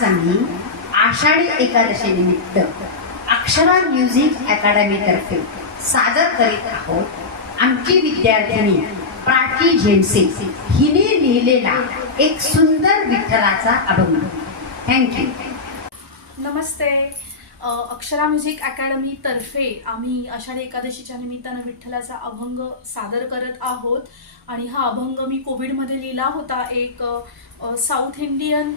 आज आम्ही आषाढी एकादशी निमित्त अक्षरा म्युझिक अकॅडमी तर्फे सादर करीत आहोत आमची विद्यार्थिनी प्राची झेमसे हिने लिहिलेला एक सुंदर विठ्ठलाचा अभंग। थँक्यू। नमस्ते। अक्षरा म्युझिक अकॅडमी तर्फे आम्ही आषाढी एकादशीच्या निमित्तानं विठ्ठलाचा अभंग सादर करत आहोत आणि हा अभंग मी कोविडमध्ये लिहिला होता। एक साऊथ इंडियन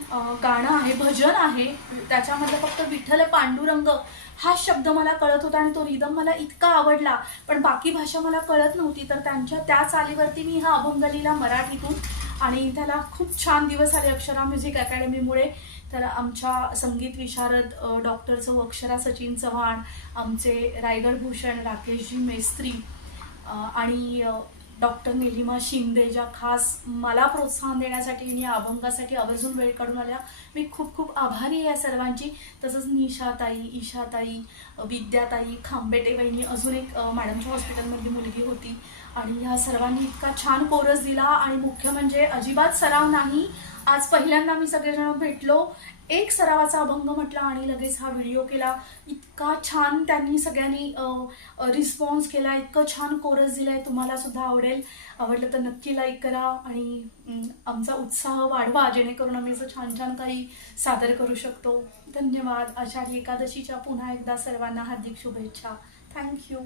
गाणं आहे, भजन आहे, त्याच्यामध्ये फक्त विठ्ठल पांडुरंग हा शब्द मला कळत होता आणि तो रिदम मला इतका आवडला, पण बाकी भाषा मला कळत नव्हती, तर त्यांच्या त्या चालीवरती मी हा अभंग लिहिला मराठीतून आणि त्याला खूप छान दिवस आले अक्षरा म्युझिक अकॅडमीमुळे। तर आमच्या संगीत विशारद डॉक्टर सौ अक्षरा सचिन चव्हाण, आमचे रायगड भूषण राकेशजी मेस्त्री आणि डॉक्टर निलिमा शिंदे, ज्या खास मला प्रोत्साहन देण्यासाठी आणि या अभंगासाठी आवर्जून वेळ काढून आल्या, मी खूप खूप आभारी आहे या सर्वांची। तसंच निशाताई, ईशाताई, विद्याताई, खांबेटे वहिनी, अजून एक मॅडमच्या हॉस्पिटलमधली मुलगी होती आणि ह्या सर्वांनी इतका छान कोरस दिला आणि मुख्य म्हणजे अजिबात सराव नाही। आज पहिल्यांदा मी सगळेजण भेटलो, एक सरावाचा अभंग म्हटला आणि लगेच हा व्हिडिओ केला। इतका छान त्यांनी सगळ्यांनी रिस्पॉन्स केला, इतकं छान कोरस दिलाय। तुम्हाला सुद्धा आवडलं तर नक्की लाईक करा आणि आमचा उत्साह वाढवा, जेणेकरून आम्ही असं छान छान काही सादर करू शकतो। धन्यवाद। आषाढी एकादशीच्या पुन्हा एकदा सर्वांना हार्दिक शुभेच्छा। थँक्यू।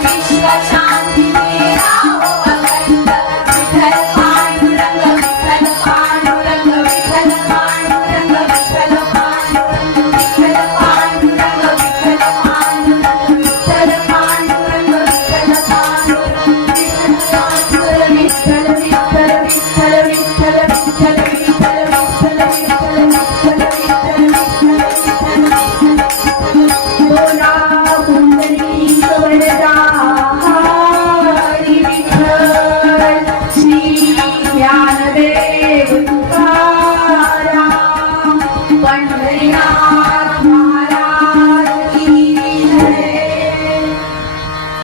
विश्व